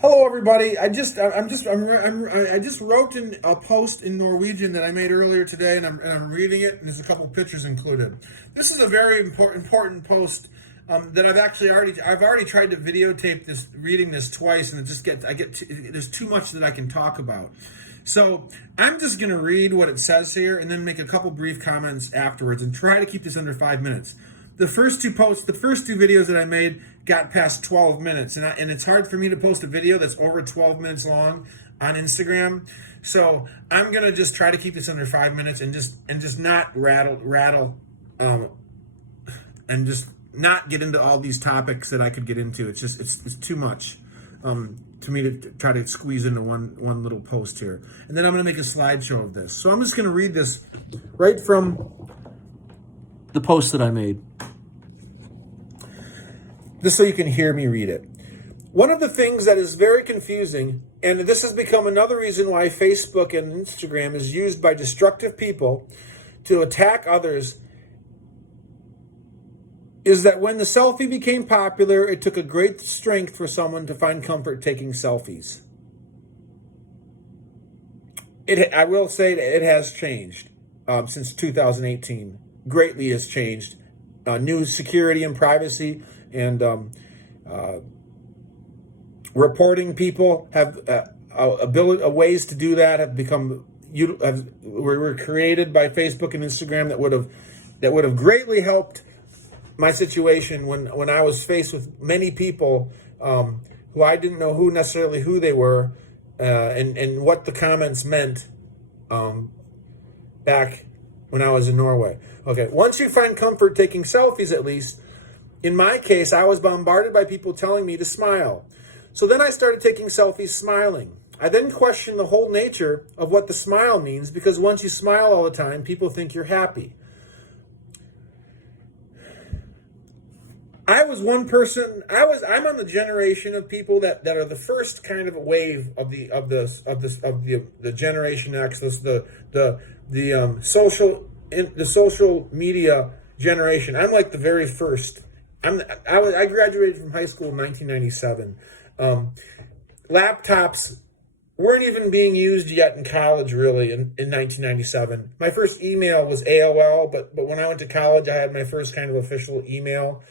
Hello, everybody. I just wrote in a post in Norwegian that I made earlier today, and I'm reading it, and there's a couple pictures included. This is a very important post that I've already tried to videotape this reading this twice, and there's too much that I can talk about. So I'm just going to read what it says here, and then make a couple brief comments afterwards, and try to keep this under 5 minutes. The first two videos that I made got past 12 minutes, and it's hard for me to post a video that's over 12 minutes long on Instagram. So I'm gonna just try to keep this under 5 minutes and just not rattle, and just not get into all these topics that I could get into. It's too much to me to try to squeeze into one little post here. And then I'm gonna make a slideshow of this. So I'm just gonna read this right from the post that I made, just so you can hear me read it. One of the things that is very confusing, and this has become another reason why Facebook and Instagram is used by destructive people to attack others, is that when the selfie became popular, it took a great strength for someone to find comfort taking selfies. I will say that it has changed since 2018. Greatly has changed. New security and privacy and reporting people have ways to do that were created by Facebook and Instagram that would have greatly helped my situation when I was faced with many people who I didn't know necessarily who they were and what the comments meant back when I was in Norway. Okay, once you find comfort taking selfies, at least, in my case, I was bombarded by people telling me to smile. So then I started taking selfies smiling. I then questioned the whole nature of what the smile means, because once you smile all the time, people think you're happy. I'm on the generation of people that are the first kind of wave of the Generation X, the social media generation. I'm like the very first. I graduated from high school in 1997. Laptops weren't even being used yet in college, really, in 1997. My first email was AOL, but when I went to college, I had my first kind of official email.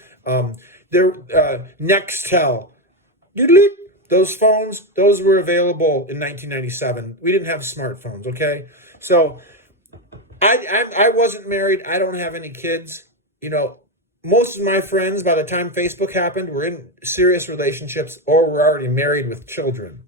Nextel, those phones, those were available in 1997. We didn't have smartphones, okay? So I wasn't married. I don't have any kids. Most of my friends, by the time Facebook happened, were in serious relationships or were already married with children.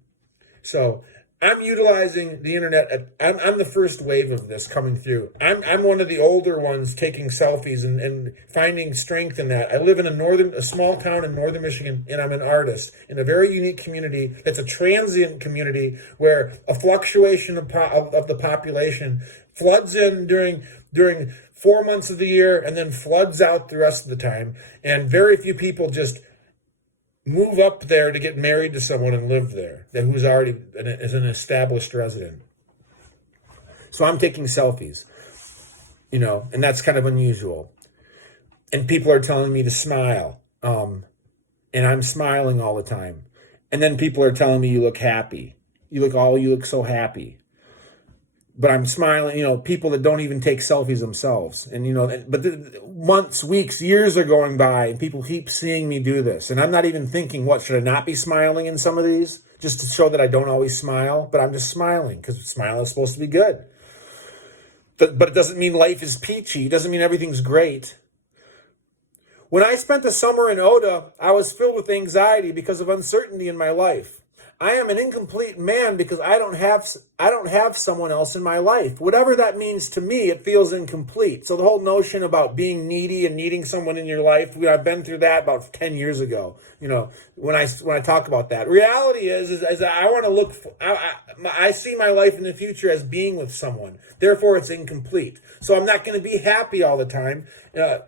So I'm utilizing the internet. I'm the first wave of this coming through. I'm one of the older ones taking selfies and finding strength in that. I live in a small town in northern Michigan, and I'm an artist in a very unique community. It's a transient community where a fluctuation of the population floods in during 4 months of the year and then floods out the rest of the time. And very few people just move up there to get married to someone and live there who's already is an established resident. So I'm taking selfies, and that's kind of unusual. And people are telling me to smile, and I'm smiling all the time. And then people are telling me you look happy. You look so happy. But I'm smiling, people that don't even take selfies themselves. And, months, weeks, years are going by, and people keep seeing me do this. And I'm not even thinking, should I not be smiling in some of these? Just to show that I don't always smile. But I'm just smiling, because smiling is supposed to be good. But it doesn't mean life is peachy. It doesn't mean everything's great. When I spent the summer in Oda, I was filled with anxiety because of uncertainty in my life. I am an incomplete man because I don't have someone else in my life. Whatever that means to me, it feels incomplete. So the whole notion about being needy and needing someone in your life, I've been through that about 10 years ago. When I talk about that, reality is I want to look. I see my life in the future as being with someone. Therefore, it's incomplete. So I'm not going to be happy all the time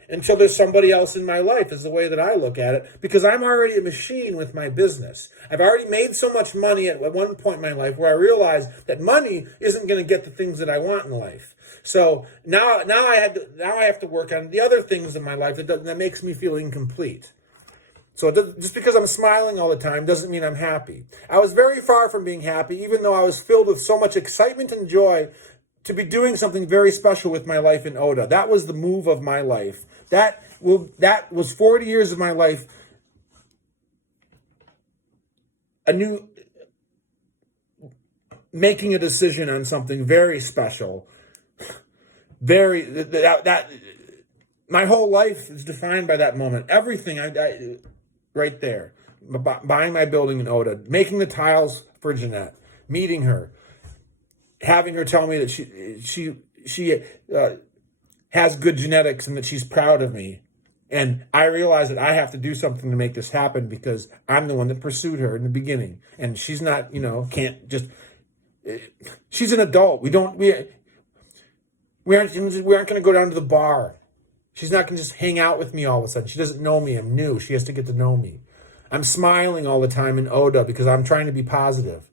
until there's somebody else in my life, is the way that I look at it, because I'm already a machine with my business. I've already made so much money at one point in my life where I realized that money isn't going to get the things that I want in life. So now I have to work on the other things in my life that makes me feel incomplete. So just because I'm smiling all the time doesn't mean I'm happy. I was very far from being happy, even though I was filled with so much excitement and joy to be doing something very special with my life in Oda. That was the move of my life. That was 40 years of my life. Making a decision on something very special. My whole life is defined by that moment. Everything right there. Buying my building in Oda, making the tiles for Jeanette, meeting her, having her tell me that she has good genetics and that she's proud of me. And I realize that I have to do something to make this happen because I'm the one that pursued her in the beginning. And she's not, can't just, she's an adult. We aren't going to go down to the bar. She's not going to just hang out with me all of a sudden. She doesn't know me. I'm new. She has to get to know me. I'm smiling all the time in Oda because I'm trying to be positive.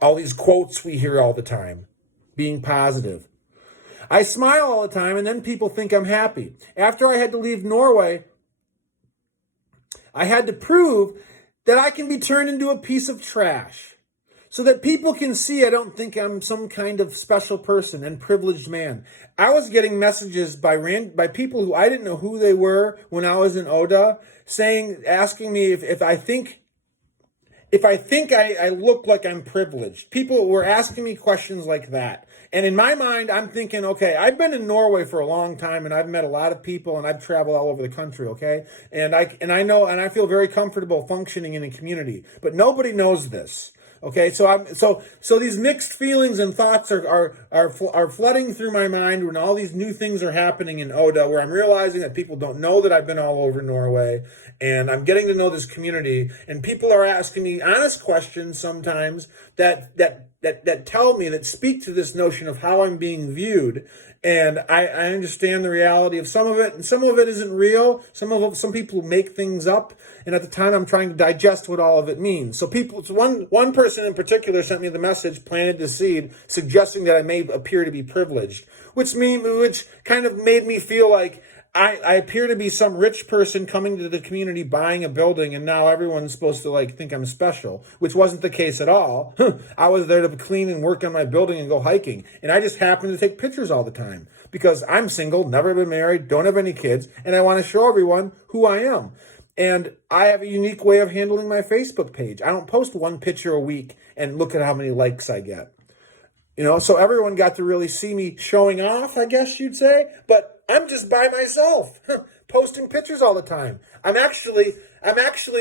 All these quotes we hear all the time, being positive. I smile all the time, and then people think I'm happy. After I had to leave Norway, I had to prove that I can be turned into a piece of trash so that people can see I don't think I'm some kind of special person and privileged man. I was getting messages by people who I didn't know who they were when I was in Oda, asking me if I think I look like I'm privileged. People were asking me questions like that. And in my mind, I'm thinking, okay, I've been in Norway for a long time and I've met a lot of people and I've traveled all over the country, okay? And I know and I feel very comfortable functioning in a community. But nobody knows this. Okay, so these mixed feelings and thoughts are flooding through my mind when all these new things are happening in Oda, where I'm realizing that people don't know that I've been all over Norway, and I'm getting to know this community, and people are asking me honest questions sometimes that tell me, that speak to this notion of how I'm being viewed. And I understand the reality of some of it, and some of it isn't real. Some people make things up, and at the time I'm trying to digest what all of it means. So one person in particular sent me the message, planted the seed, suggesting that I may appear to be privileged, which kind of made me feel like I appear to be some rich person coming to the community, buying a building, and now everyone's supposed to think I'm special, which wasn't the case at all. I was there to clean and work on my building and go hiking, and I just happened to take pictures all the time because I'm single, never been married, don't have any kids, and I want to show everyone who I am. And I have a unique way of handling my Facebook page. I don't post one picture a week and look at how many likes I get. So everyone got to really see me showing off, I guess you'd say, but I'm just by myself, posting pictures all the time. I'm actually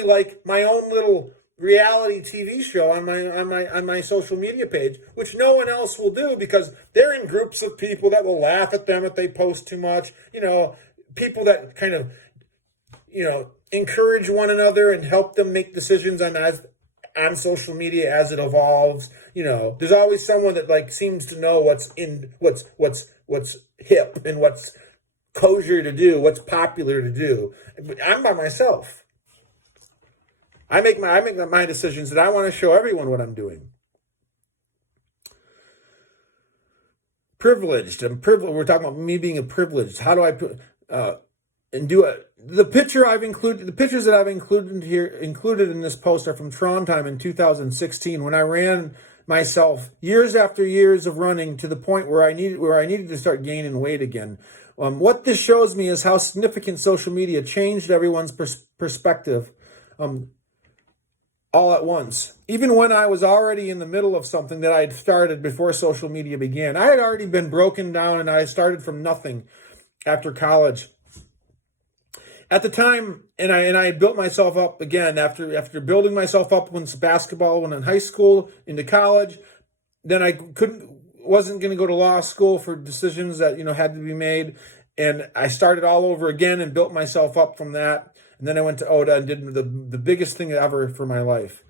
like my own little reality TV show on my social media page, which no one else will do because they're in groups of people that will laugh at them if they post too much. People that kind of, encourage one another and help them make decisions on social media as it evolves. There's always someone that seems to know what's hip and what's kosher to do, what's popular to do. But I'm by myself. I make my decisions that I want to show everyone what I'm doing. Privileged. We're talking about me being a privileged. How do I put and do it? The pictures that I've included in this post are from Trondheim in 2016 when I ran myself years after years of running to the point where I needed to start gaining weight again. What this shows me is how significant social media changed everyone's perspective all at once. Even when I was already in the middle of something that I had started before social media began. I had already been broken down and I started from nothing after college. At the time, and I built myself up again after building myself up when basketball, when in high school, into college. Then I wasn't going to go to law school for decisions that had to be made, and I started all over again and built myself up from that. And then I went to Oda and did the biggest thing ever for my life.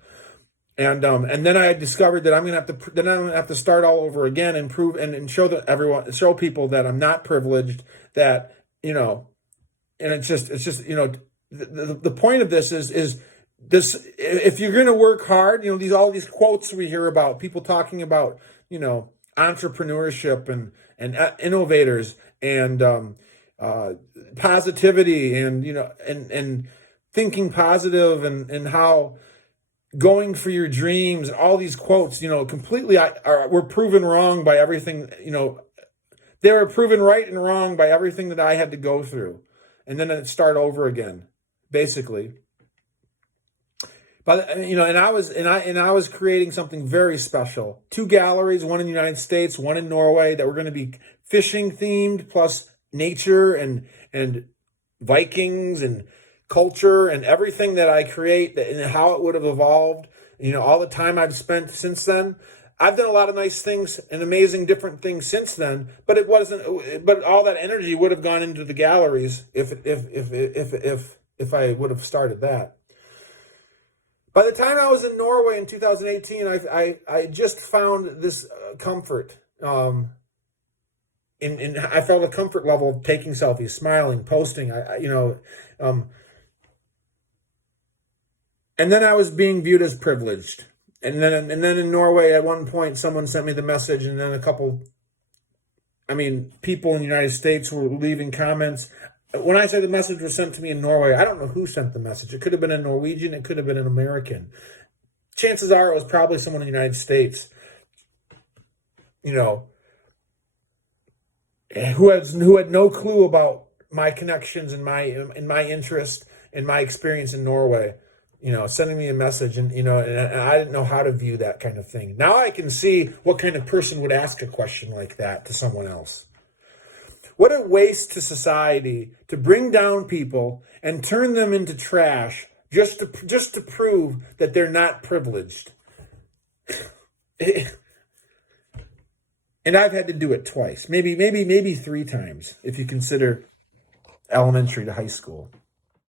And then I discovered that I'm gonna have to start all over again and prove and show people that I'm not privileged, that and it's just the point of this is this: if you're going to work hard, all these quotes we hear about people talking about entrepreneurship and innovators and positivity and thinking positive and how going for your dreams, all these quotes, completely were proven wrong by everything, they were proven right and wrong by everything that I had to go through. And then it start over again, basically. But and I was creating something very special. 2 galleries, one in the United States, one in Norway, that were going to be fishing themed, plus nature and Vikings and culture and everything that I create and how it would have evolved. All the time I've spent since then. I've done a lot of nice things and amazing different things since then, but it wasn't. But all that energy would have gone into the galleries if I would have started that. By the time I was in Norway in 2018, I just found this comfort. I felt a comfort level of taking selfies, smiling, posting. And then I was being viewed as privileged. And then in Norway, at one point, someone sent me the message, and then people in the United States were leaving comments. When I say the message was sent to me in Norway, I don't know who sent the message. It could have been a Norwegian. It could have been an American. Chances are it was probably someone in the United States, who had no clue about my connections and my interest and my experience in Norway. Sending me a message, and I didn't know how to view that kind of thing. Now I can see what kind of person would ask a question like that to someone else. What a waste to society to bring down people and turn them into trash just to prove that they're not privileged. And I've had to do it twice, maybe 3 times if you consider elementary to high school.